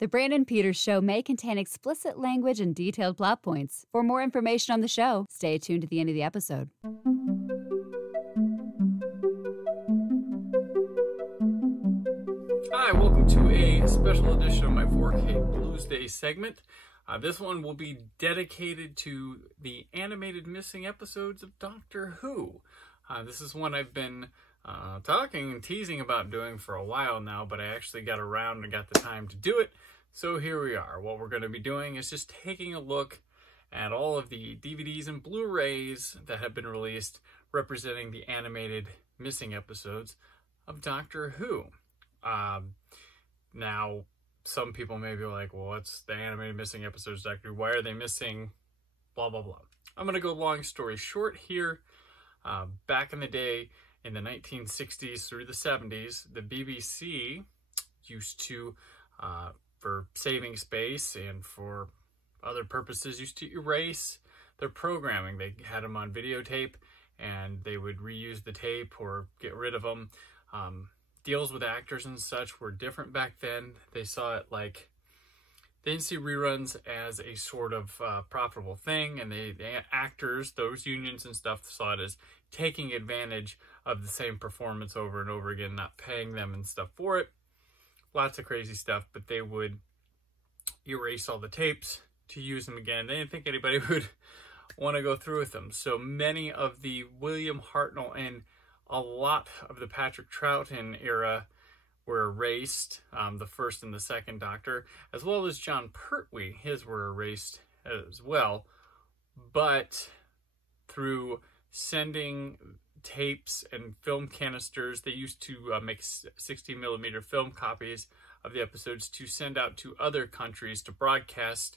The Brandon Peters Show may contain explicit language and detailed plot points. For more information on the show, stay tuned to the end of the episode. Hi, welcome to a special edition of my 4K BLUsday segment. This one will be dedicated to the animated missing episodes of Doctor Who. This is one I've been talking and teasing about doing for a while now, but I actually got around and got the time to do it. So here we are. What we're going to be doing is just taking a look at all of the DVDs and Blu-rays that have been released representing the animated missing episodes of Doctor Who. Now, some people may be like, well, what's the animated missing episodes of Doctor Who? Why are they missing? Blah, blah, blah. I'm going to go long story short here. Back in the day, in the 1960s through the 70s, the BBC used to, for saving space and for other purposes, used to erase their programming. They had them on videotape and they would reuse the tape or get rid of them. Deals with actors and such were different back then. They saw it like, they didn't see reruns as a sort of profitable thing, and the actors, those unions and stuff, saw it as taking advantage of the same performance over and over again, not paying them and stuff for it. Lots of crazy stuff, but they would erase all the tapes to use them again. They didn't think anybody would want to go through with them. So many of the William Hartnell and a lot of the Patrick Troughton era were erased, the first and the second Doctor, as well as John Pertwee. His were erased as well, but through sending tapes and film canisters, they used to make 16mm film copies of the episodes to send out to other countries to broadcast.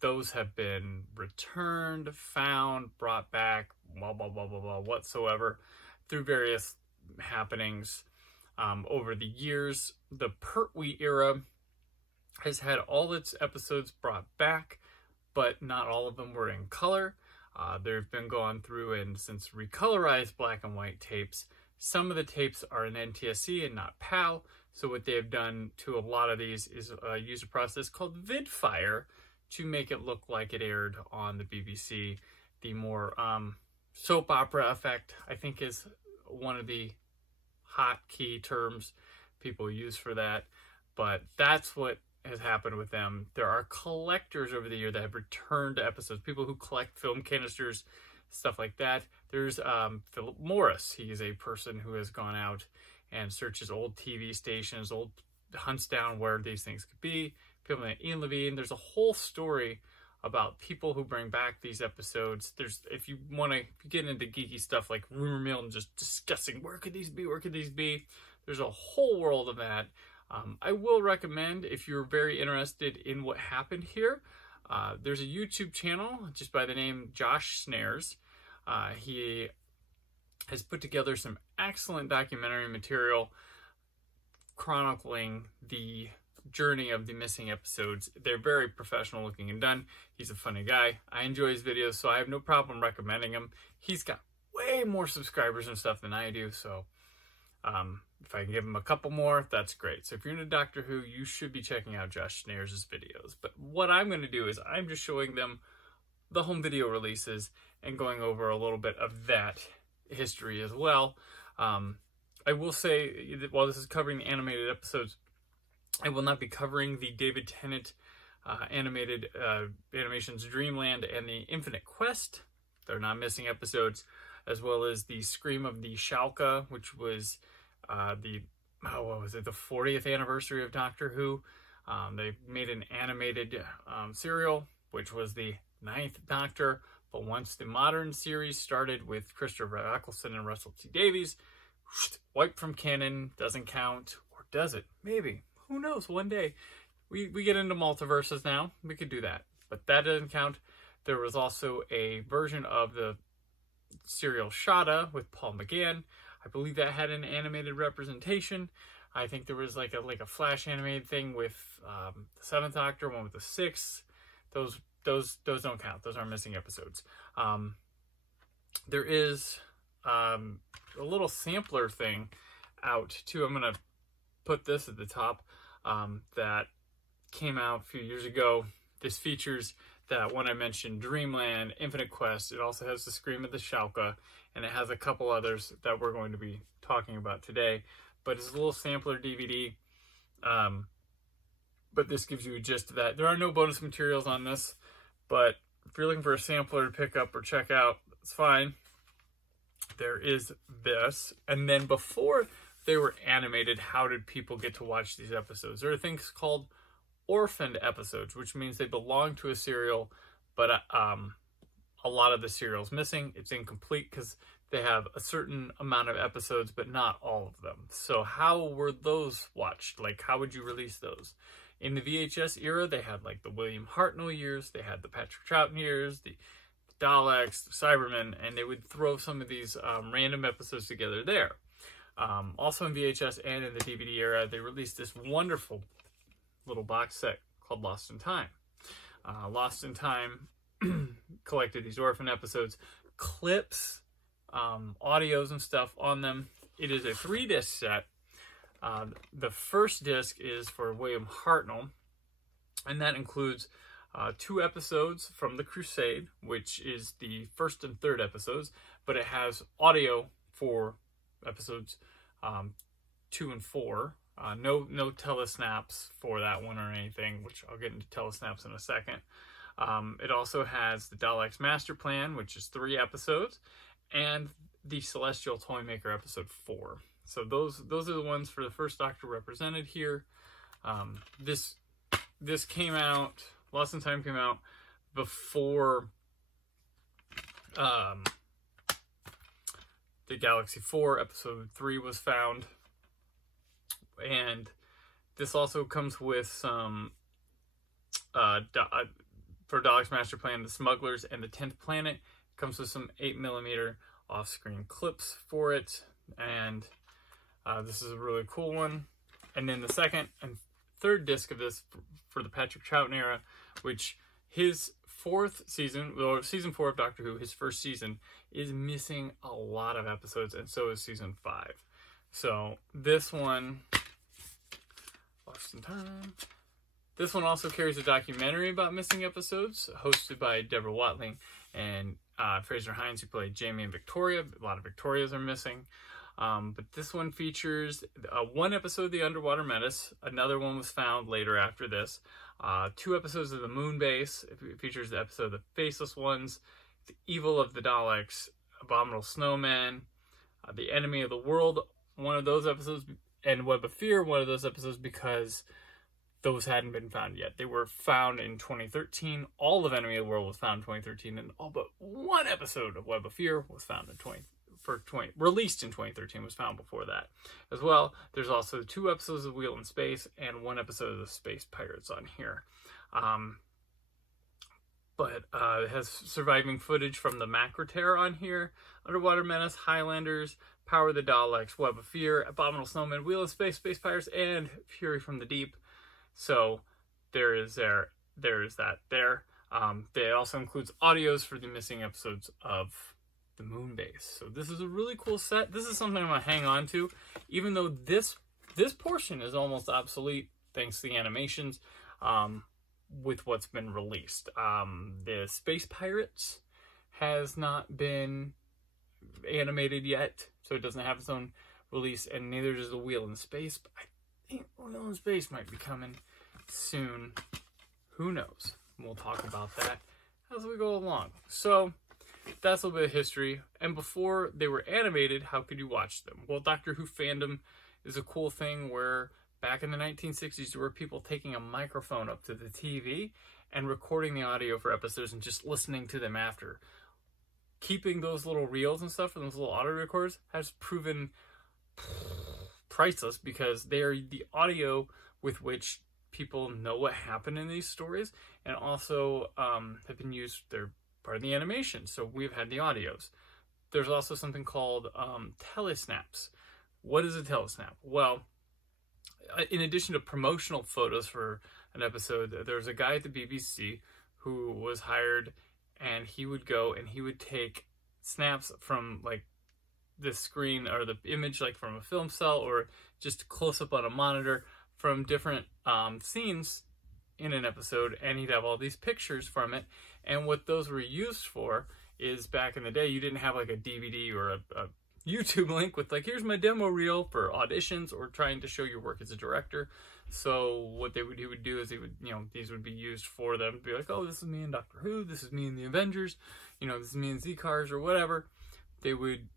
Those have been returned, found, brought back, blah, blah, blah, blah, blah, whatsoever, through various happenings. Over the years, the Pertwee era has had all its episodes brought back, but not all of them were in color. They've been gone through and since recolorized black and white tapes. Some of the tapes are in NTSC and not PAL. So what they have done to a lot of these is use a process called VidFire to make it look like it aired on the BBC. The more soap opera effect, I think, is one of the hot key terms people use for that. But that's what has happened with them. There are collectors over the year that have returned episodes, people who collect film canisters, stuff like that. There's Philip Morris. He is a person who has gone out and searches old TV stations, hunts down where these things could be. People like Ian Levine. There's a whole story about people who bring back these episodes. If you want to get into geeky stuff like rumor mill and just discussing where could these be, there's a whole world of that. I will recommend, if you're very interested in what happened here, there's a YouTube channel just by the name Josh Snares. He has put together some excellent documentary material chronicling the journey of the missing episodes. They're very professional looking and done. He's a funny guy. I enjoy his videos, so I have no problem recommending him. He's got way more subscribers and stuff than I do, so if I can give him a couple more, that's great. So if you're into Doctor Who, you should be checking out Josh Snares' videos. But what I'm going to do is I'm just showing them the home video releases and going over a little bit of that history as well. I will say that while this is covering the animated episodes, I will not be covering the David Tennant animated animations Dreamland and the Infinite Quest. They're not missing episodes, as well as the Scream of the Shalka, which was the 40th anniversary of Doctor Who. They made an animated serial, which was the 9th Doctor. But once the modern series started with Christopher Eccleston and Russell T Davies, wiped from canon, doesn't count, or does it? Maybe. Who knows? One day. We get into multiverses now. We could do that. But that doesn't count. There was also a version of the serial Shada with Paul McGann. I believe that had an animated representation. I think there was like a Flash animated thing with the 7th Doctor, one with the 6th. Those don't count. Those are missing episodes. There is a little sampler thing out too. I'm gonna put this at the top. That came out a few years ago. This features that one I mentioned, Dreamland, Infinite Quest. It also has the Scream of the Shalka, and it has a couple others that we're going to be talking about today. But it's a little sampler DVD. But this gives you a gist of that. There are no bonus materials on this, but if you're looking for a sampler to pick up or check out, it's fine. There is this. And then before they were animated, how did people get to watch these episodes? There are things called orphaned episodes, which means they belong to a serial, but a lot of the serial's missing. It's incomplete because they have a certain amount of episodes, but not all of them. So how were those watched? Like, how would you release those? In the VHS era, they had like the William Hartnell years, they had the Patrick Troughton years, the Daleks, the Cybermen, and they would throw some of these random episodes together there. Also in VHS and in the DVD era, they released this wonderful little box set called Lost in Time. Lost in Time collected these orphan episodes, clips, audios and stuff on them. It is a 3-disc set. The first disc is for William Hartnell, and that includes 2 episodes from The Crusade, which is the first and third episodes, but it has audio for episodes 2 and 4. No telesnaps for that one or anything, which I'll get into telesnaps in a second. It also has the Daleks Master Plan, which is 3 episodes, and the Celestial Toymaker episode 4. So those are the ones for the first Doctor represented here. This came out, Lost in Time came out before the Galaxy 4 episode 3 was found. And this also comes with some for Daleks Master Plan, the Smugglers and the 10th Planet. It comes with some 8mm off-screen clips for it, and this is a really cool one. And then the second and third disc of this for the Patrick Troughton era, which his 4th season, or season 4 of Doctor Who, his first season, is missing a lot of episodes, and so is season 5. So this one, Lost in Time. This one also carries a documentary about missing episodes, hosted by Deborah Watling and Fraser Hines, who played Jamie and Victoria. A lot of Victorias are missing. But this one features 1 episode of the Underwater Menace. Another one was found later after this. 2 episodes of the Moon Base. It features the episode of the Faceless Ones, The Evil of the Daleks, Abominable Snowman, The Enemy of the World, one of those episodes, and Web of Fear, one of those episodes, because those hadn't been found yet. They were found in 2013. All of Enemy of the World was found in 2013, and all but 1 episode of Web of Fear was found in released in 2013, was found before that. As well, there's also 2 episodes of Wheel in Space and 1 episode of the Space Pirates on here. But it has surviving footage from the Macroterror on here, Underwater Menace, Highlanders, Power of the Daleks, Web of Fear, Abominable Snowman, Wheel in Space, Space Pirates, and Fury from the Deep. So there is that there. It also includes audios for the missing episodes of the Moon Base. So this is a really cool set. This is something I'm going to hang on to, even though this portion is almost obsolete thanks to the animations with what's been released. The Space Pirates has not been animated yet, so it doesn't have its own release, and neither does the Wheel in Space. But I think Wheel in Space might be coming soon. Who knows? We'll talk about that as we go along. So that's a little bit of history. And before they were animated, how could you watch them? Well, Doctor Who fandom is a cool thing where back in the 1960s, there were people taking a microphone up to the TV and recording the audio for episodes and just listening to them after. Keeping those little reels and stuff and those little audio recorders has proven priceless, because they are the audio with which people know what happened in these stories, and also have been used. They're part of the animation, so we've had the audios. There's also something called telesnaps. What is a telesnap? Well, in addition to promotional photos for an episode, there's a guy at the BBC who was hired, and he would go and he would take snaps from like the screen or the image, like from a film cell or just close up on a monitor from different scenes in an episode, and he'd have all these pictures from it. And what those were used for is, back in the day, you didn't have like a DVD or a YouTube link with like, here's my demo reel for auditions or trying to show your work as a director. So what he would do is he would, these would be used for them to be like, oh, this is me in Doctor Who, this is me in the Avengers, this is me in Z-Cars or whatever. They would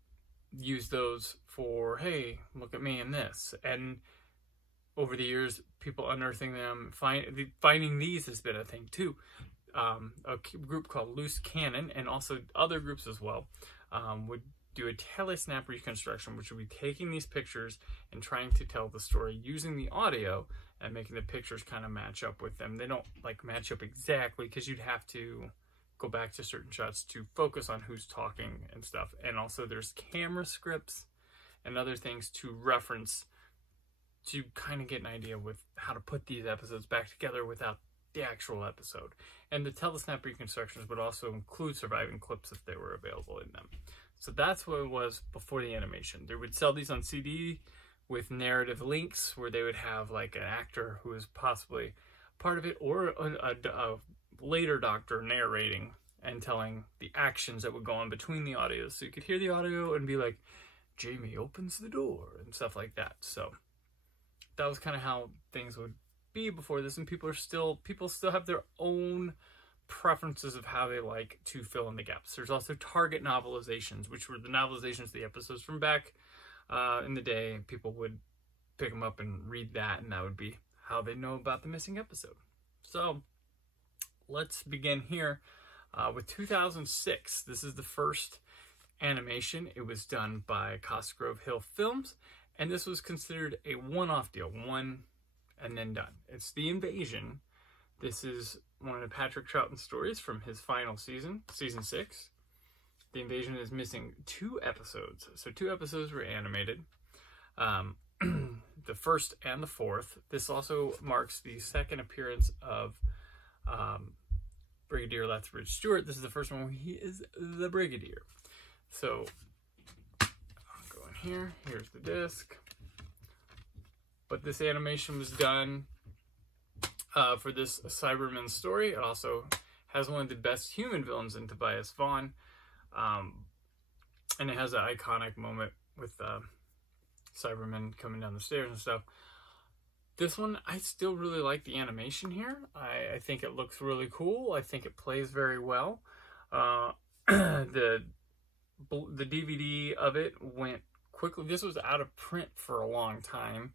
use those for, hey, look at me in this. And over the years, people unearthing them, finding these has been a thing too. A group called Loose Cannon, and also other groups as well, would do a telesnap reconstruction, which would be taking these pictures and trying to tell the story using the audio and making the pictures kind of match up with them. They don't like match up exactly because you'd have to go back to certain shots to focus on who's talking and stuff. And also there's camera scripts and other things to reference to kind of get an idea with how to put these episodes back together without the actual episode. And the telesnap reconstructions would also include surviving clips if they were available in them. So that's what it was before the animation. They would sell these on CD with narrative links where they would have like an actor who is possibly part of it, or a later doctor narrating and telling the actions that would go on between the audio. So you could hear the audio and be like, Jamie opens the door and stuff like that. So that was kind of how things would be before this, and people still have their own preferences of how they like to fill in the gaps. There's also target novelizations, which were the novelizations of the episodes from back in the day. People would pick them up and read that, and that would be how they know about the missing episode. So let's begin here with 2006. This is the first animation. It was done by Cosgrove Hill Films, and this was considered a one-off deal, one and then done. It's The Invasion. This is one of Patrick Troughton's stories from his final season, season 6. The Invasion is missing 2 episodes. So 2 episodes were animated. The first and the 4th. This also marks the second appearance of Brigadier Lethbridge Stewart. This is the first one where he is the Brigadier. So I'll go in here. Here's the disc. But this animation was done for this Cyberman story. It also has one of the best human villains in Tobias Vaughn. And it has an iconic moment with Cyberman coming down the stairs and stuff. This one, I still really like the animation here. I think it looks really cool. I think it plays very well. The DVD of it went quickly. This was out of print for a long time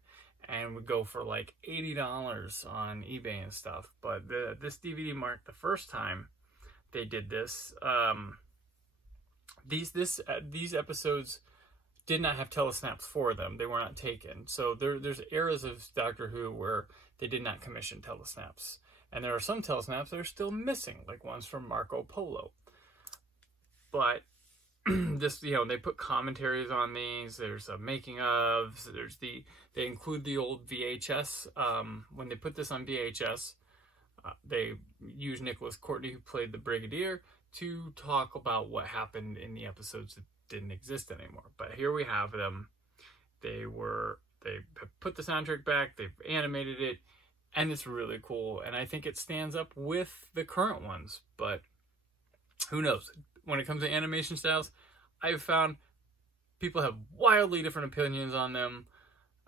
and would go for like $80 on eBay and stuff. But this DVD marked the first time they did this. These episodes did not have telesnaps for them. They were not taken. So there's eras of Doctor Who where they did not commission telesnaps. And there are some telesnaps that are still missing, like ones from Marco Polo. But this, they put commentaries on these. There's a making of. They include the old VHS. When they put this on VHS, they used Nicholas Courtney, who played the Brigadier, to talk about what happened in the episodes that didn't exist anymore. But here we have them. They put the soundtrack back. They've animated it, and it's really cool. And I think it stands up with the current ones. But who knows? When it comes to animation styles, I've found people have wildly different opinions on them.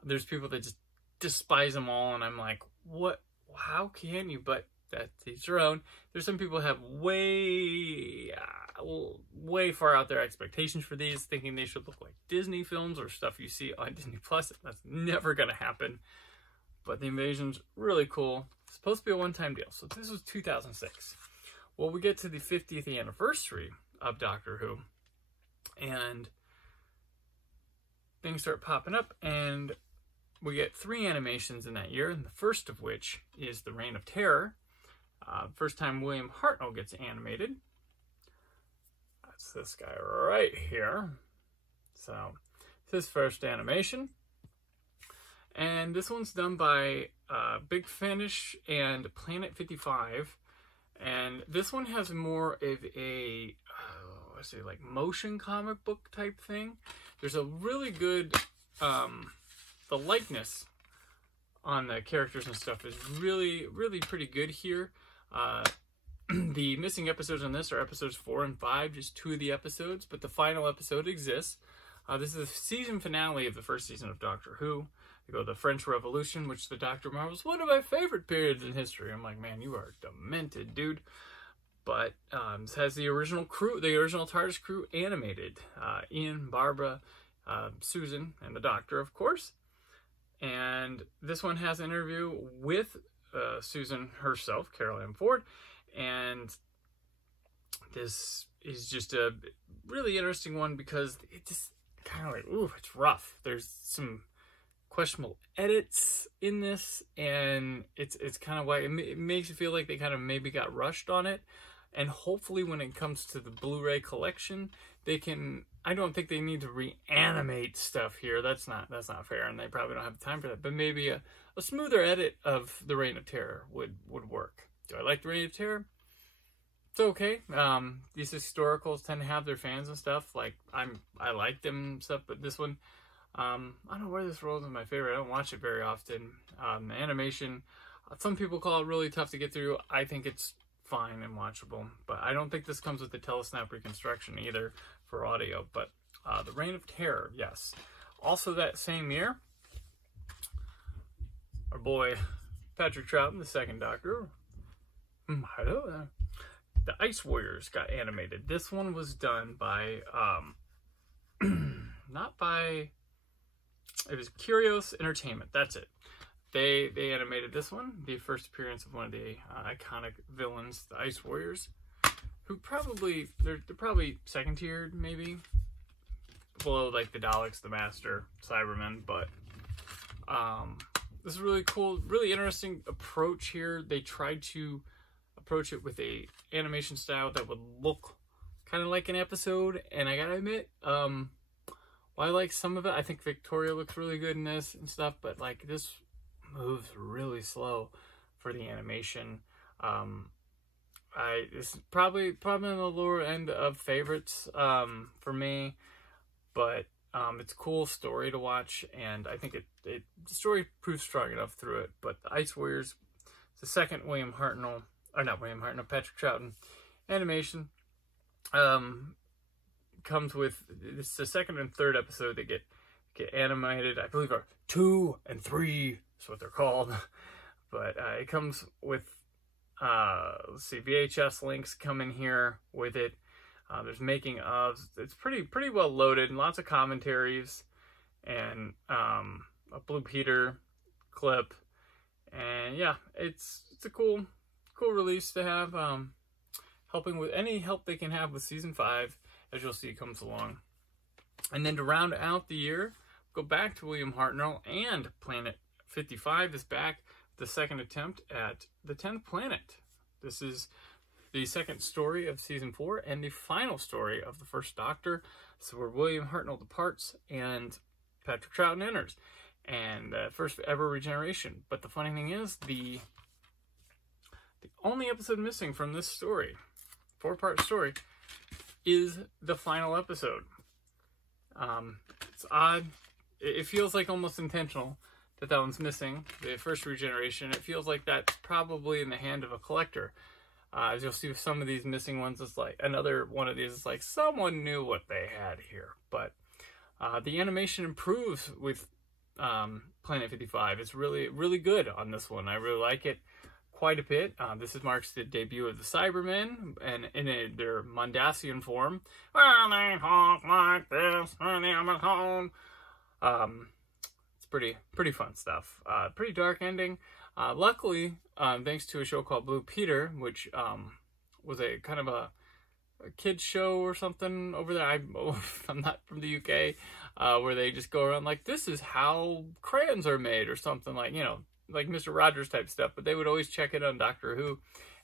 There's people that just despise them all, and I'm like, what? How can you? But that's each their own. There's some people who have way far out their expectations for these, thinking they should look like Disney films or stuff you see on Disney Plus. That's never going to happen. But The Invasion's really cool. It's supposed to be a one-time deal. So this was 2006. Well, we get to the 50th anniversary of Doctor Who, and things start popping up, and we get 3 animations in that year, and the first of which is The Reign of Terror. First time William Hartnell gets animated. That's this guy right here. So, it's his first animation. And this one's done by Big Finish and Planet 55. And this one has more of a, like motion comic book type thing. There's a really good, the likeness on the characters and stuff is really, really pretty good here. The missing episodes on this are episodes 4 and 5, just 2 of the episodes, but the final episode exists. This is the season finale of the first season of Doctor Who. They go to the French Revolution, which the Doctor marvels, one of my favorite periods in history. I'm like, man, you are demented, dude. But this has the original crew, the original TARDIS crew animated. Ian, Barbara, Susan, and the Doctor, of course. And this one has an interview with Susan herself, Carol Ann Ford. And this is just a really interesting one because it just kind of like, ooh, it's rough. There's some questionable edits in this, and it's kind of like, it makes you feel like they kind of maybe got rushed on it. And hopefully when it comes to the Blu-ray collection, they can, I don't think they need to reanimate stuff here. That's not fair, and they probably don't have time for that. But maybe a smoother edit of The Reign of Terror would work. Do I like The Reign of Terror? It's okay. These historicals tend to have their fans and stuff. Like, I like them and stuff, but this one, I don't know where this rolls in my favorite. I don't watch it very often. The animation, some people call it really tough to get through. I think it's fine and watchable, but I don't think this comes with the telesnap reconstruction either for audio. But The Reign of Terror, yes. Also that same year, our boy Patrick Troughton, the second Doctor, hello there. The Ice Warriors got animated. This one was done by, it was Curios Entertainment. That's it. They animated this one, the first appearance of one of the iconic villains, the Ice Warriors, who probably, they're probably second tiered, maybe, below like the Daleks, the Master, Cybermen, but this is really cool, really interesting approach here. They tried to approach it with a animation style that would look kind of like an episode, and I gotta admit, while I like some of it, I think Victoria looks really good in this and stuff, but like this moves really slow for the animation. It's probably in the lower end of favorites for me, but it's a cool story to watch, and I think the story proves strong enough through it. But the Ice Warriors, it's the second Patrick Troughton animation. Comes with, it's the second and third episode that get animated. I believe are 2 and 3. That's what they're called. But it comes with, let's see, VHS links come in here with it. There's making of. It's pretty well loaded, and lots of commentaries, and a Blue Peter clip, and yeah, it's a cool release to have. Helping with any help they can have with season 5, as you'll see, comes along. And then to round out the year, go back to William Hartnell, and Planet 55 is back, the second attempt at the 10th planet. This is the second story of season 4 and the final story of the first Doctor. So where William Hartnell departs and Patrick Troughton enters, and first ever regeneration. But the funny thing is, the only episode missing from this story, 4-part story, is the final episode. It's odd. It feels like almost intentional that one's missing, the first regeneration. It feels like that's probably in the hand of a collector. As you'll see with some of these missing ones, it's like another one of these is like someone knew what they had here. But the animation improves with Planet 55. It's really good on this one. I really like it quite a bit. This marks the debut of the Cybermen, and in their Mondasian form. Well, they talk like this in the Amazon. It's pretty fun stuff. Pretty dark ending. Luckily, thanks to a show called Blue Peter, which was a kind of a kids show or something over there. I'm not from the UK, where they just go around like, this is how crayons are made or something, like, you know, like Mr. Rogers type stuff. But they would always check it on Doctor Who,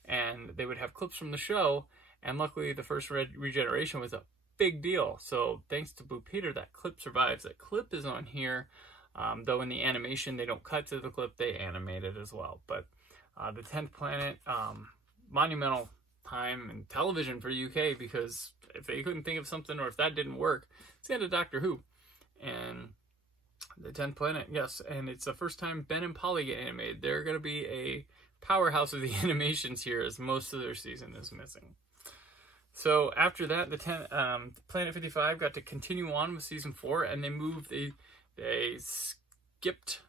and they would have clips from the show. And luckily, the first regeneration was a big deal. So thanks to Blue Peter, that clip survives. That clip is on here. Though in the animation, they don't cut to the clip, they animate it as well. But the 10th planet, monumental time in television for UK, because if they couldn't think of something, or if that didn't work, it's the end of Doctor Who. And The 10th planet, yes. And it's the first time Ben and Polly get animated. They're going to be a powerhouse of the animations here, as most of their season is missing. So after that, Planet 55 got to continue on with season 4, and they skipped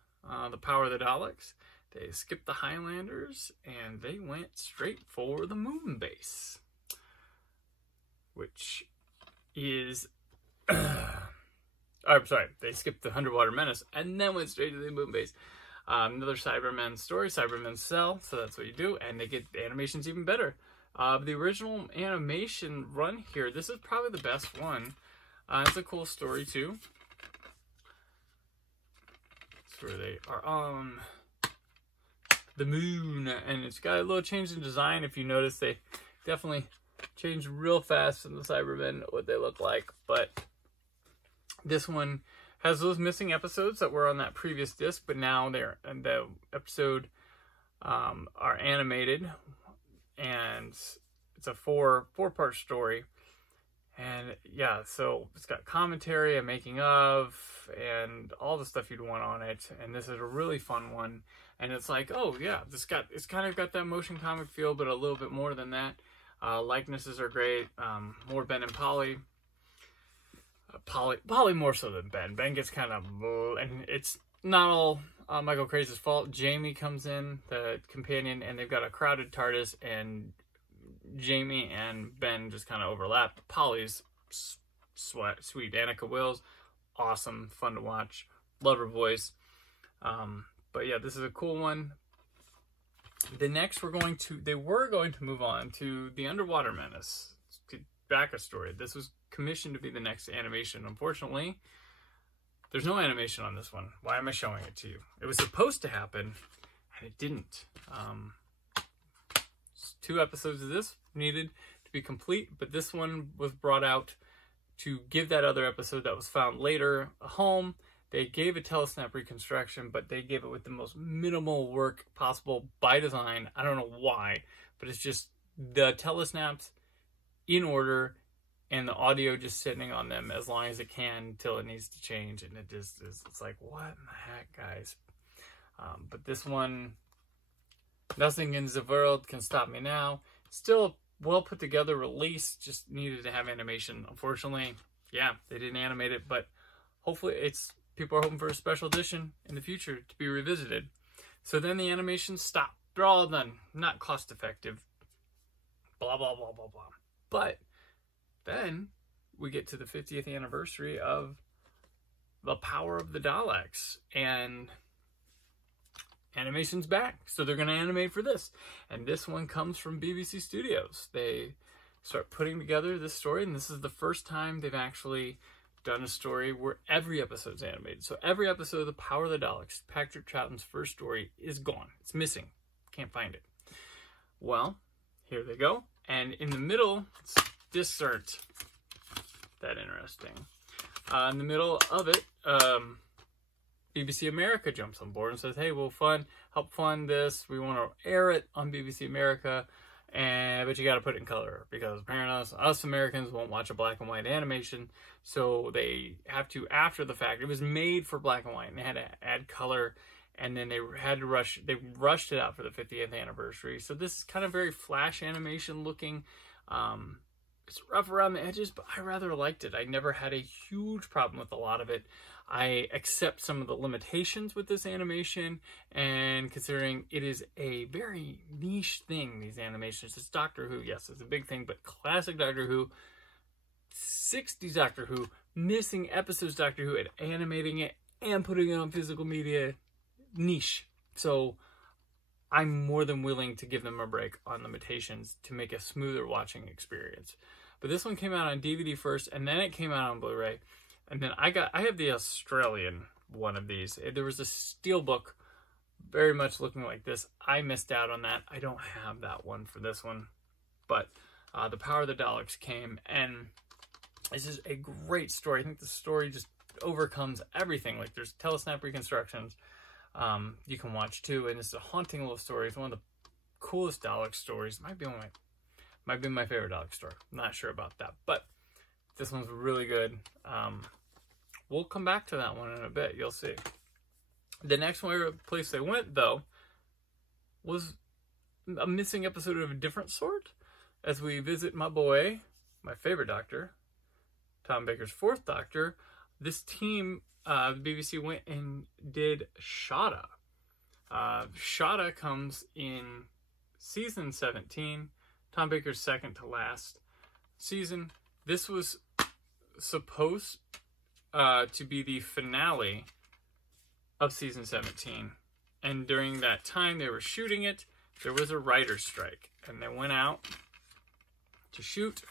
the Power of the Daleks. They skipped the Highlanders, and they went straight for the moon base, which is... I'm sorry, they skipped the Underwater Menace, and then went straight to the moon base. Another Cybermen story, Cybermen sell, so that's what you do, and they get the animations even better. The original animation run here, this is probably the best one. It's a cool story too. It's where they are on the moon, and it's got a little change in design. If you notice, they definitely changed real fast from the Cybermen, what they look like. But this one has those missing episodes that were on that previous disc, but now they're and the episode are animated. And it's a four-part story. And yeah, so it's got commentary, a making of, and all the stuff you'd want on it. And this is a really fun one. And it's like, oh yeah, it's kind of got that motion comic feel, but a little bit more than that. Likenesses are great. More Ben and Polly. Polly more so than Ben. Ben gets kind of, and it's not all Michael Craze's fault. Jamie comes in, the companion, and they've got a crowded TARDIS, and Jamie and Ben just kind of overlap. Polly's sweet. Annika Wills, awesome, fun to watch. Love her voice. But yeah, this is a cool one. The next they were going to move on to the Underwater Menace. Back a story. This was commissioned to be the next animation. Unfortunately, there's no animation on this one. Why am I showing it to you? It was supposed to happen, and it didn't. 2 episodes of this needed to be complete, but this one was brought out to give that other episode that was found later a home. They gave a telesnap reconstruction, but they gave it with the most minimal work possible by design. I don't know why, but it's just the telesnaps in order, and the audio just sitting on them as long as it can until it needs to change, and it just is, it's like, what in the heck, guys? But this one, nothing in the world can stop me now. Still a well put together release, just needed to have animation. Unfortunately, yeah, they didn't animate it, but hopefully people are hoping for a special edition in the future to be revisited. So then the animations stop. They're all done. Not cost effective. Blah, blah, blah, blah, blah. But then we get to the 50th anniversary of the Power of the Daleks, and animation's back. So they're going to animate for this. And this one comes from BBC Studios. They start putting together this story, and this is the first time they've actually done a story where every episode's animated. So every episode of the Power of the Daleks, Patrick Troughton's first story, is gone. It's missing. Can't find it. Well, here they go. And in the middle, discs aren't that interesting. In the middle of it, BBC America jumps on board and says, hey, we'll help fund this. We want to air it on BBC America, but you got to put it in color, because apparently us Americans won't watch a black and white animation. So they have to, after the fact, it was made for black and white, and they had to add color. And then they rushed it out for the 50th anniversary. So this is kind of very Flash animation looking. It's rough around the edges, but I rather liked it. I never had a huge problem with a lot of it. I accept some of the limitations with this animation, and considering it is a very niche thing, these animations. It's Doctor Who, yes, it's a big thing, but classic Doctor Who, 60s Doctor Who, missing episodes Doctor Who, and animating it and putting it on physical media. Niche. So I'm more than willing to give them a break on limitations to make a smoother watching experience. But this one came out on DVD first, and then it came out on Blu-ray. And then I have the Australian one of these. There was a Steelbook very much looking like this. I missed out on that. I don't have that one for this one. But the Power of the Daleks came, and this is a great story. I think the story just overcomes everything. Like, there's telesnap reconstructions. You can watch too, and it's a haunting little story. It's one of the coolest Dalek stories. Might be my favorite Dalek story. I'm not sure about that, but this one's really good. We'll come back to that one in a bit. You'll see. The next place they went, though, was a missing episode of a different sort, as we visit my boy, my favorite Doctor, Tom Baker's fourth Doctor. This team, the BBC went and did Shada. Shada comes in season 17, Tom Baker's second to last season. This was supposed to be the finale of season 17. And during that time they were shooting it, there was a writer's strike. And they went out to shoot,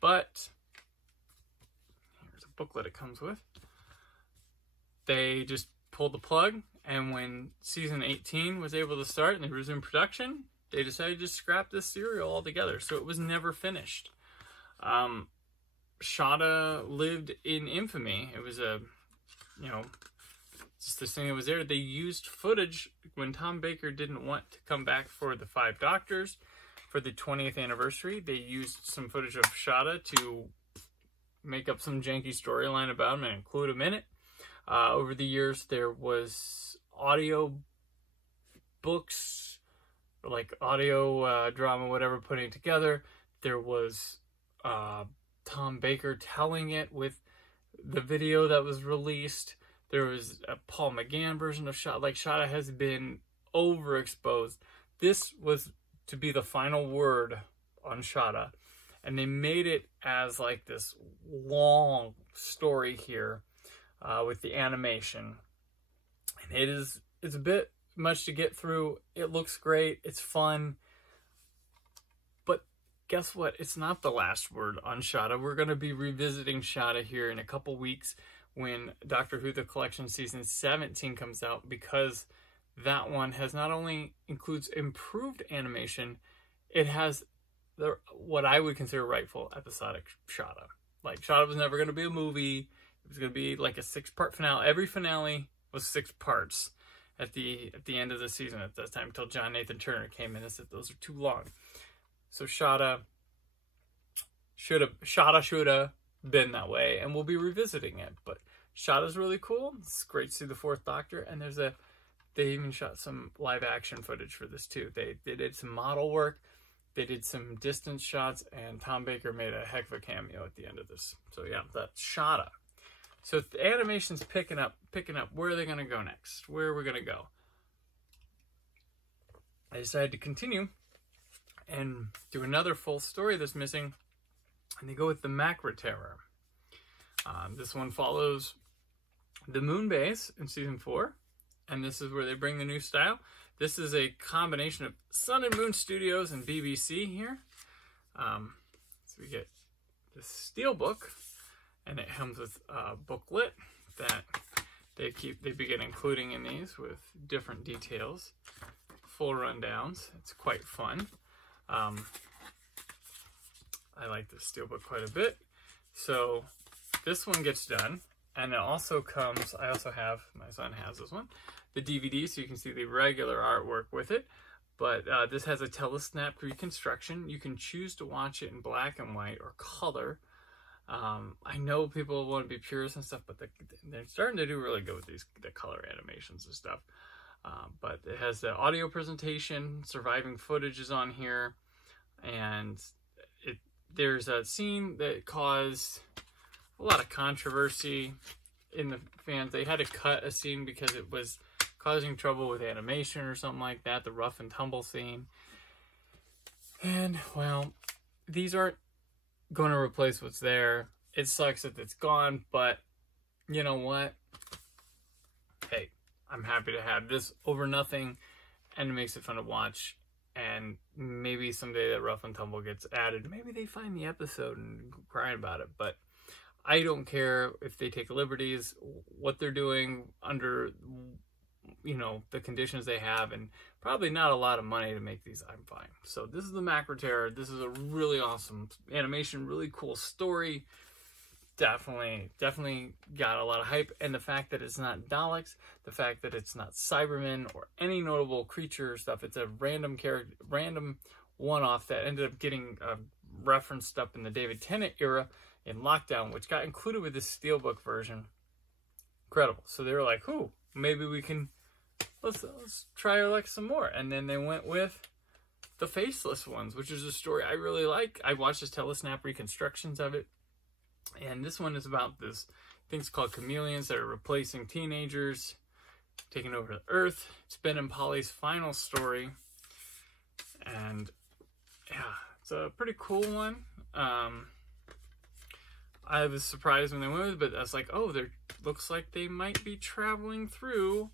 but here's a booklet it comes with. They just pulled the plug, and when season 18 was able to start and they resumed production, they decided to scrap this serial altogether. So it was never finished. Shada lived in infamy. It was a, just this thing that was there. They used footage when Tom Baker didn't want to come back for the 5 Doctors for the 20th anniversary. They used some footage of Shada to make up some janky storyline about him and include him in it. Over the years, there was audio books, like audio drama, whatever, putting it together. There was Tom Baker telling it with the video that was released. There was a Paul McGann version of Shada. Like, Shada has been overexposed. This was to be the final word on Shada. And they made it as like this long story here with the animation. And it's a bit much to get through. It looks great. It's fun. But guess what? It's not the last word on Shada. We're going to be revisiting Shada here in a couple weeks when Doctor Who The Collection Season 17 comes out, because that one has not only includes improved animation, it has what I would consider rightful episodic Shada. Like, Shada was never going to be a movie. It was going to be like a 6-part finale. Every finale was 6 parts at the end of the season at that time, until John Nathan Turner came in and said those are too long. So Shada should have been that way, and we'll be revisiting it. But Shada's really cool. It's great to see the 4th Doctor, and they even shot some live action footage for this too. They did some model work, they did some distance shots, and Tom Baker made a heck of a cameo at the end of this. So yeah, that's Shada. So the animation's picking up. Where are they going to go next? Where are we going to go? I decided to continue and do another full story that's missing, and they go with the Macra Terror. This one follows the Moon Base in season 4, and this is where they bring the new style. This is a combination of Sun and Moon Studios and BBC here. So we get the Steelbook, and it comes with a booklet that they begin including in these with different details, full rundowns. It's quite fun. I like this Steelbook quite a bit. So this one gets done, and it also comes, I also have, my son has this one, the DVD, so you can see the regular artwork with it. But this has a telesnap reconstruction. You can choose to watch it in black and white or color. I know people want to be purists and stuff, but they're starting to do really good with the color animations and stuff. But it has the audio presentation, surviving footage is on here, and there's a scene that caused a lot of controversy in the fans. They had to cut a scene because it was causing trouble with animation or something like that, the rough and tumble scene. And, well, these aren't going to replace what's there. It sucks that it's gone, but you know what? Hey, I'm happy to have this over nothing, and it makes it fun to watch. And maybe someday that rough and tumble gets added. Maybe they find the episode and cry about it, but I don't care if they take liberties. What they're doing under, the conditions they have, and probably not a lot of money to make these, I'm fine. So this is the Macra Terror. This is a really awesome animation, really cool story. Definitely got a lot of hype. And the fact that it's not Daleks, the fact that it's not Cybermen or any notable creature stuff, it's a random character, random one-off that ended up getting referenced up in the David Tennant era in Lockdown, which got included with this Steelbook version. incredible. So they were like, "Ooh, maybe we can let's try like some more." And then they went with the faceless ones, which is a story I really like. I watched this telesnap reconstructions of it, and this one is about this things called chameleons that are replacing teenagers, taking over the Earth. It's Ben and Polly's final story, and yeah, it's a pretty cool one. I was surprised when they went with it, but I was like, oh, there looks like they might be traveling through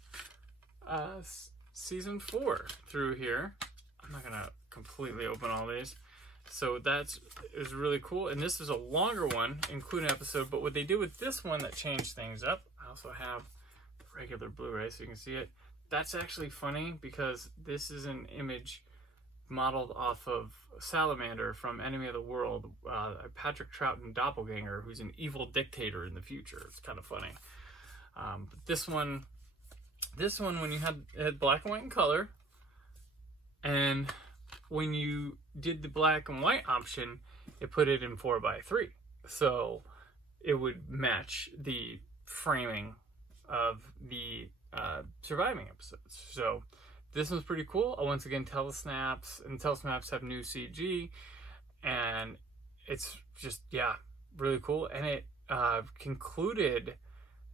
season 4 through here. I'm not gonna completely open all these. So that is really cool, and this is a longer one, including an episode. But what they did with this one that changed things up, I also have the regular Blu-ray so you can see it. That's actually funny because this is an image modeled off of Salamander from Enemy of the World, Patrick Troughton doppelganger, who's an evil dictator in the future. It's kind of funny. But this one when you it had black and white and color, and when you did the black and white option, it put it in 4:3, so it would match the framing of the surviving episodes. So this one's pretty cool. Once again, telesnaps have new CG, and it's just, yeah, really cool. And it concluded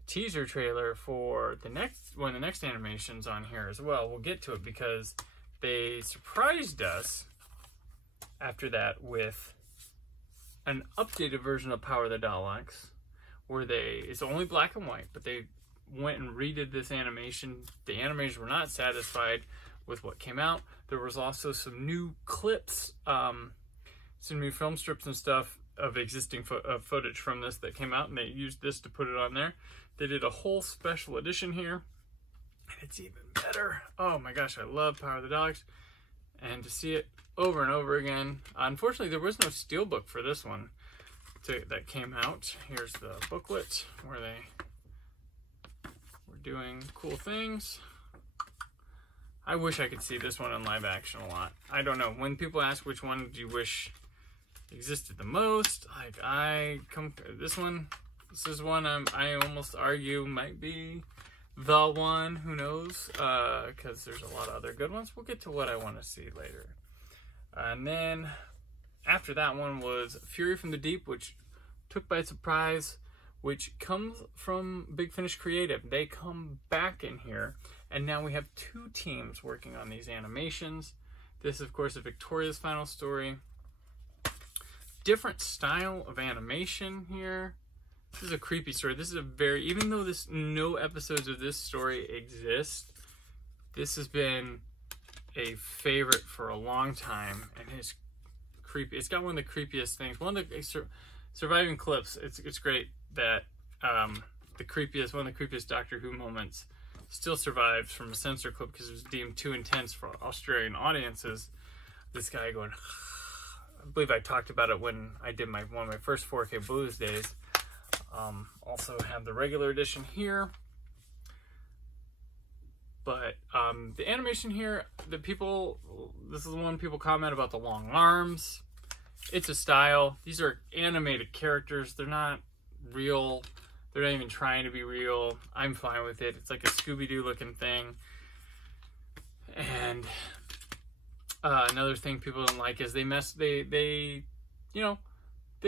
teaser trailer for the next animation's on here as well. We'll get to it because they surprised us after that with an updated version of Power of the Daleks, where it's only black and white, but they went and redid this animation. The animators were not satisfied with what came out. There was also some new clips, some new film strips and stuff of existing footage from this that came out, and they used this to put it on there. They did a whole special edition here, and it's even better. Oh my gosh, I love Power of the Daleks, and to see it over and over again. Unfortunately, there was no steelbook for this one that came out. Here's the booklet where they were doing cool things. I wish I could see this one in live action a lot. I don't know. When people ask which one do you wish existed the most, like this is one I almost argue might be the one. Who knows? Because there's a lot of other good ones. We'll get to what I want to see later. And then after that one was Fury from the Deep, which took by surprise, which comes from Big Finish Creative. They come back in here, and now we have 2 teams working on these animations. This, of course, is Victoria's final story. Different style of animation here. This is a creepy story. This is even though no episodes of this story exist, this has been a favorite for a long time, and it's creepy. It's got one of the creepiest things. One of the surviving clips. It's great that one of the creepiest Doctor Who moments still survives from a censor clip because it was deemed too intense for Australian audiences. This guy going, I believe I talked about it when I did one of my first 4K BLUsdays. Also have the regular edition here. But the animation here, this is the one people comment about the long arms. It's a style. These are animated characters. They're not real. They're not even trying to be real. I'm fine with it. It's like a Scooby-Doo looking thing. And another thing people don't like is they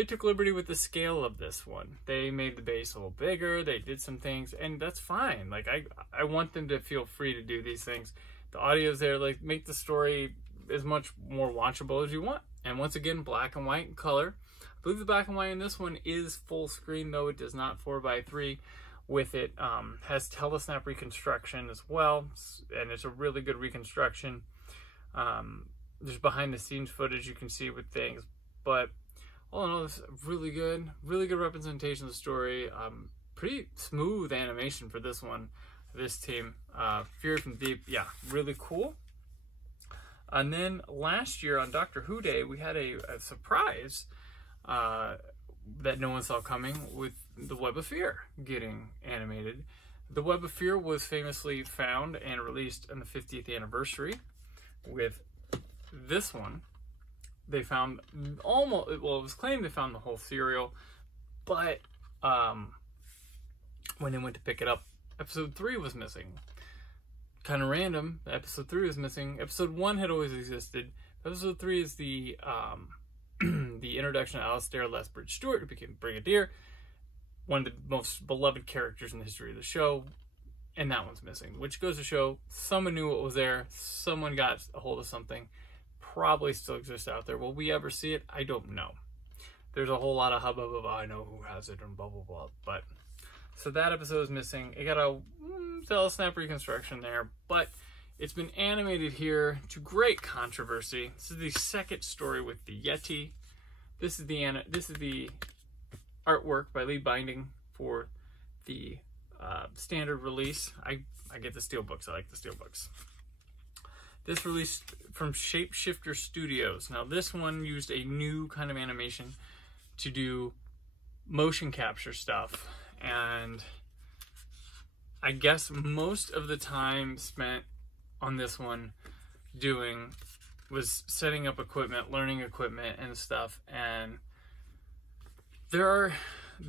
took liberty with the scale of this one. They made the base a little bigger. They did some things, and that's fine. Like, I want them to feel free to do these things. The audio's there, like, make the story as much more watchable as you want. And once again, black and white and color. I believe the black and white in this one is full screen, though it does not 4:3 with it. Has telesnap reconstruction as well, and it's a really good reconstruction. There's behind the scenes footage you can see with things, but all in all, it's really good representation of the story. Pretty smooth animation for this one, this team. Fury from the Deep, yeah, really cool. And then last year on Doctor Who Day, we had a surprise that no one saw coming with the Web of Fear getting animated. The Web of Fear was famously found and released on the 50th anniversary. With this one, they found it was claimed they found the whole serial, but when they went to pick it up, Episode 3 was missing. Kind of random. Episode 3 was missing. Episode 1 had always existed. Episode 3 is the the introduction of Alistair Lethbridge Stewart, who became Brigadier, one of the most beloved characters in the history of the show, and that one's missing, which goes to show someone knew what was there, someone got a hold of something, probably still exists out there. Will we ever see it? I don't know. There's a whole lot of hubbub of, I know who has it, and blah, blah, blah, but... So that episode is missing. It got a snap reconstruction there, but it's been animated here to great controversy. This is the second story with the Yeti. This is the artwork by Lee Binding for the standard release. I get the Steelbooks. I like the Steelbooks. This released from Shapeshifter Studios. Now this one used a new kind of animation to do motion capture stuff. And I guess most of the time spent on this one was setting up equipment, learning equipment and stuff. And there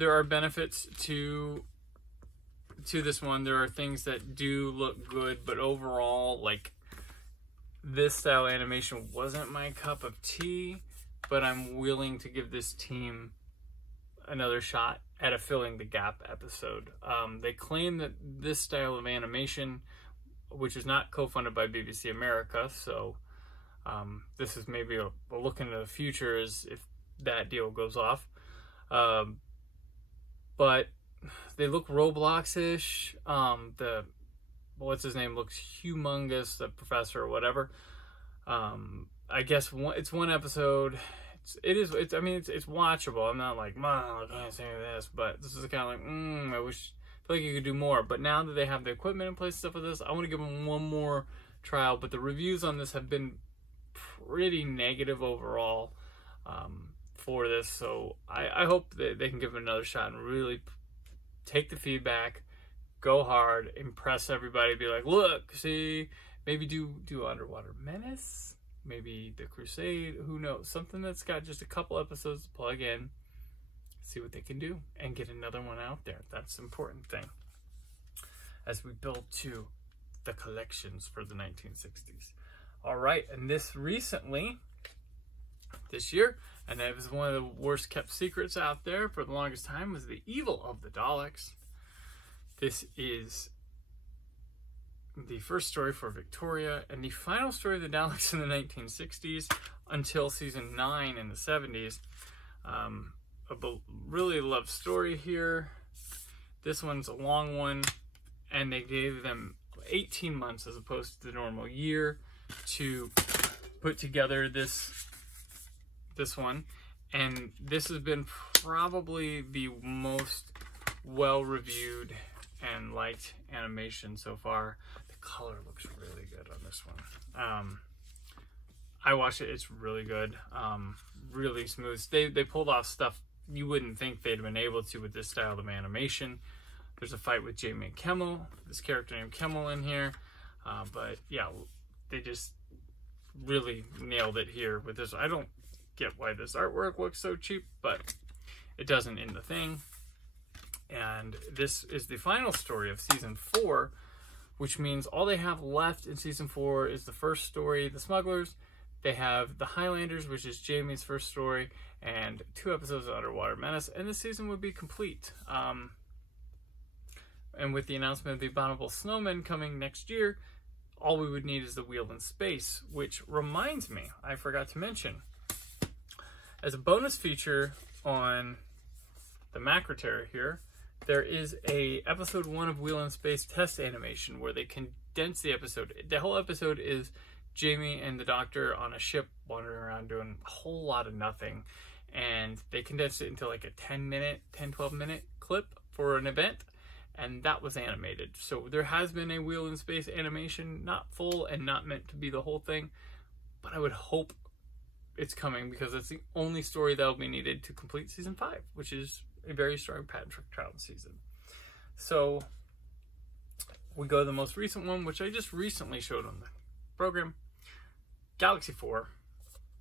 are benefits to this one. There are things that do look good, but overall, like, this style animation wasn't my cup of tea, but I'm willing to give this team another shot at a filling the gap episode. They claim that this style of animation, which is not co-funded by BBC America, so this is maybe a look into the future as if that deal goes off. But they look Roblox-ish. What's his name looks humongous, the professor or whatever. I guess it's one episode. It's watchable. I'm not like, Mom, I can't say this, but this is kind of like, I feel like you could do more. But now that they have the equipment in place and stuff with this, I want to give them one more trial. But the reviews on this have been pretty negative overall for this. So I hope that they can give it another shot and really take the feedback, go hard, impress everybody, be like, look, see, maybe do Underwater Menace. Maybe The Crusade, who knows? Something that's got just a couple episodes to plug in, see what they can do, and get another one out there. That's the important thing as we build to the collections for the 1960s. All right, and this year, and it was one of the worst kept secrets out there for the longest time, was The Evil of the Daleks. This is the first story for Victoria, and the final story of the Daleks in the 1960s until season 9 in the 70s. A really love story here. This one's a long one, and they gave them 18 months as opposed to the normal year to put together this one. And this has been probably the most well-reviewed and liked animation so far. The color looks really good on this one. I watched it. It's really good. Really smooth. They pulled off stuff you wouldn't think they'd been able to with this style of animation. There's a fight with Jamie and Kemmel, this character named Kemmel in here. But yeah, they just really nailed it here with this. I don't get why this artwork looks so cheap, but it doesn't in the thing. And this is the final story of season 4, which means all they have left in season 4 is the first story, The Smugglers. They have The Highlanders, which is Jamie's first story, and 2 episodes of Underwater Menace, and this season would be complete. And with the announcement of The Abominable Snowman coming next year, all we would need is The Wheel in Space, which reminds me, I forgot to mention, as a bonus feature on the Macrotera here, there is a episode 1 of Wheel in Space test animation where they condense the episode. The whole episode is Jamie and the Doctor on a ship wandering around doing a whole lot of nothing. And they condensed it into like a 10-12 minute clip for an event. And that was animated. So there has been a Wheel in Space animation, not full and not meant to be the whole thing. But I would hope it's coming because it's the only story that will be needed to complete season 5, which is a very strong Patrick Troughton season. So we go to the most recent one, which I just recently showed on the program, Galaxy 4,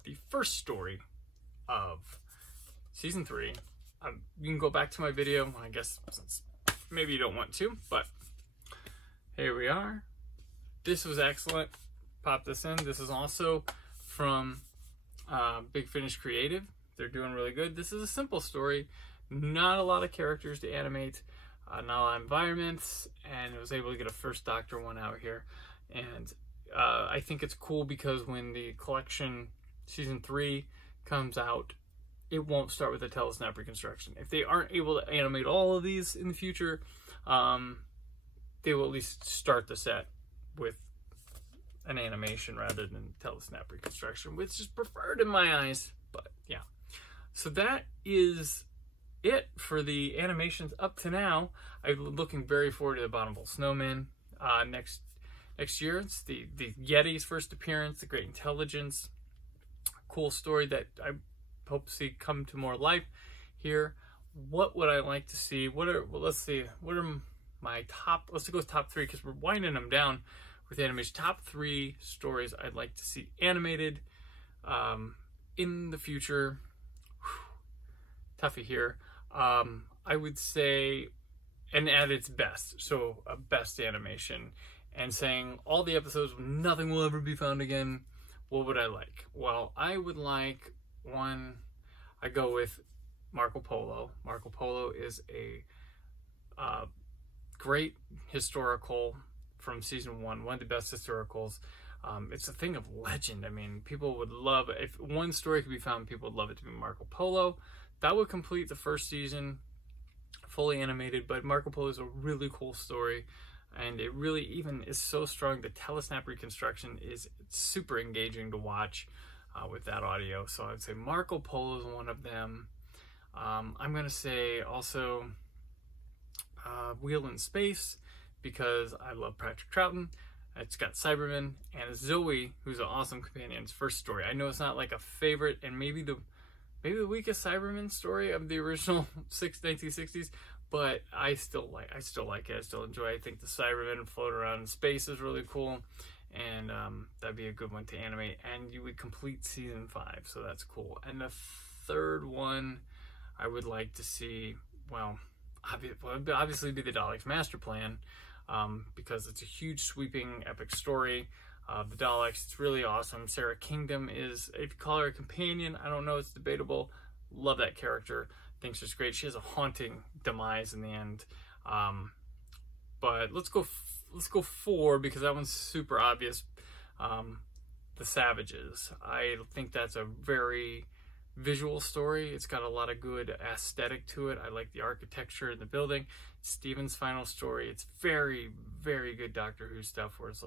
the first story of season 3. You can go back to my video, I guess, since maybe you don't want to, but Here we are. This was excellent. Pop this in. This is also from Big Finish Creative. They're doing really good. This is a simple story. Not a lot of characters to animate. Not a lot of environments. And I was able to get a First Doctor one out here. And I think it's cool because when the collection season 3 comes out, it won't start with a telesnap reconstruction. If they aren't able to animate all of these in the future, they will at least start the set with an animation rather than telesnap reconstruction, which is preferred in my eyes. But yeah, so that is it for the animations up to now. I'm looking very forward to the Abominable Snowman next year. It's the Yeti's first appearance, the Great Intelligence. Cool story that I hope to see come to more life here. What would I like to see? Let's see. What are my top? Let's go with top 3 because we're winding them down with animation. Top 3 stories I'd like to see animated in the future. Toughie here. I would say, and at its best, so a best animation, and saying all the episodes, nothing will ever be found again. What would I like? Well, I would like one. I go with Marco Polo. Marco Polo is a great historical from season 1, one of the best historicals. It's a thing of legend. I mean, people would love it. If one story could be found, people would love it to be Marco Polo. That would complete the first season, fully animated, but Marco Polo is a really cool story, and it really even is so strong. The telesnap reconstruction is super engaging to watch with that audio. So I'd say Marco Polo is one of them. I'm going to say also Wheel in Space, because I love Patrick Troughton. It's got Cybermen and Zoe, who's an awesome companion's first story. I know it's not like a favorite, and maybe the weakest Cyberman story of the original 1960s, but I still like it. I still enjoy it. I think the Cybermen float around in space is really cool, and that'd be a good one to animate, and you would complete season 5, so that's cool. And the third one I would like to see, well, obviously be the Daleks Master Plan, because it's a huge sweeping epic story of the Daleks. It's really awesome. Sarah Kingdom is, if you call her a companion, I don't know, it's debatable. Love that character. Thinks she's great. She has a haunting demise in the end. But let's go 4, because that one's super obvious. The Savages. I think that's a very visual story. It's got a lot of good aesthetic to it. I like the architecture in the building. Steven's final story. It's very, very good Doctor Who stuff, where it's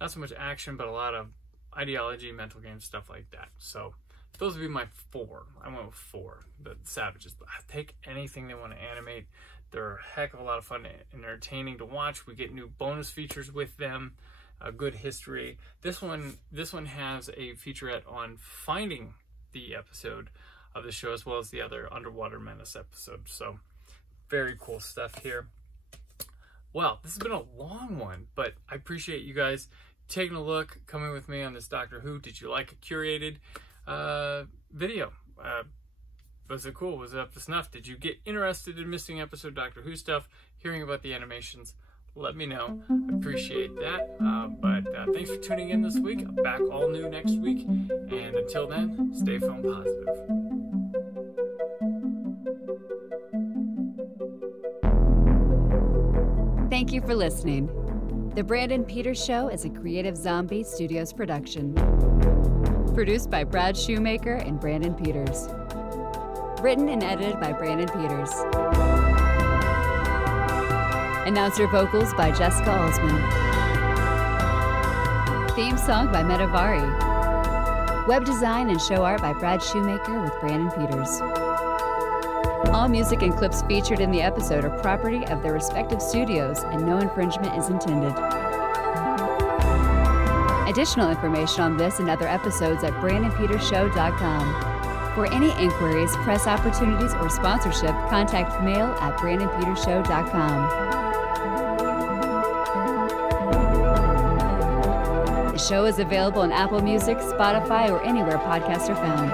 not so much action, but a lot of ideology, mental games, stuff like that. So those would be my 4. I went with 4. The Savages. Take anything they want to animate. They're a heck of a lot of fun and entertaining to watch. We get new bonus features with them. A good history. This one has a featurette on finding the episode of the show, as well as the other Underwater Menace episode. So very cool stuff here. Well, this has been a long one, but I appreciate you guys taking a look, coming with me on this Doctor Who. Did you like a curated video? Was it cool? Was it up to snuff? Did you get interested in missing episode Doctor Who stuff, hearing about the animations? Let me know. Appreciate that. But thanks for tuning in this week. I'm back all new next week. And until then, stay film positive. Thank you for listening. The Brandon Peters Show is a Creative Zombie Studios production. Produced by Brad Shoemaker and Brandon Peters. Written and edited by Brandon Peters. Announcer vocals by Jessica Alsman. Theme song by Metavari. Web design and show art by Brad Shoemaker with Brandon Peters. All music and clips featured in the episode are property of their respective studios, and no infringement is intended. Additional information on this and other episodes at BrandonPetersShow.com. For any inquiries, press opportunities, or sponsorship, contact mail at BrandonPetersShow.com. The show is available on Apple Music, Spotify, or anywhere podcasts are found.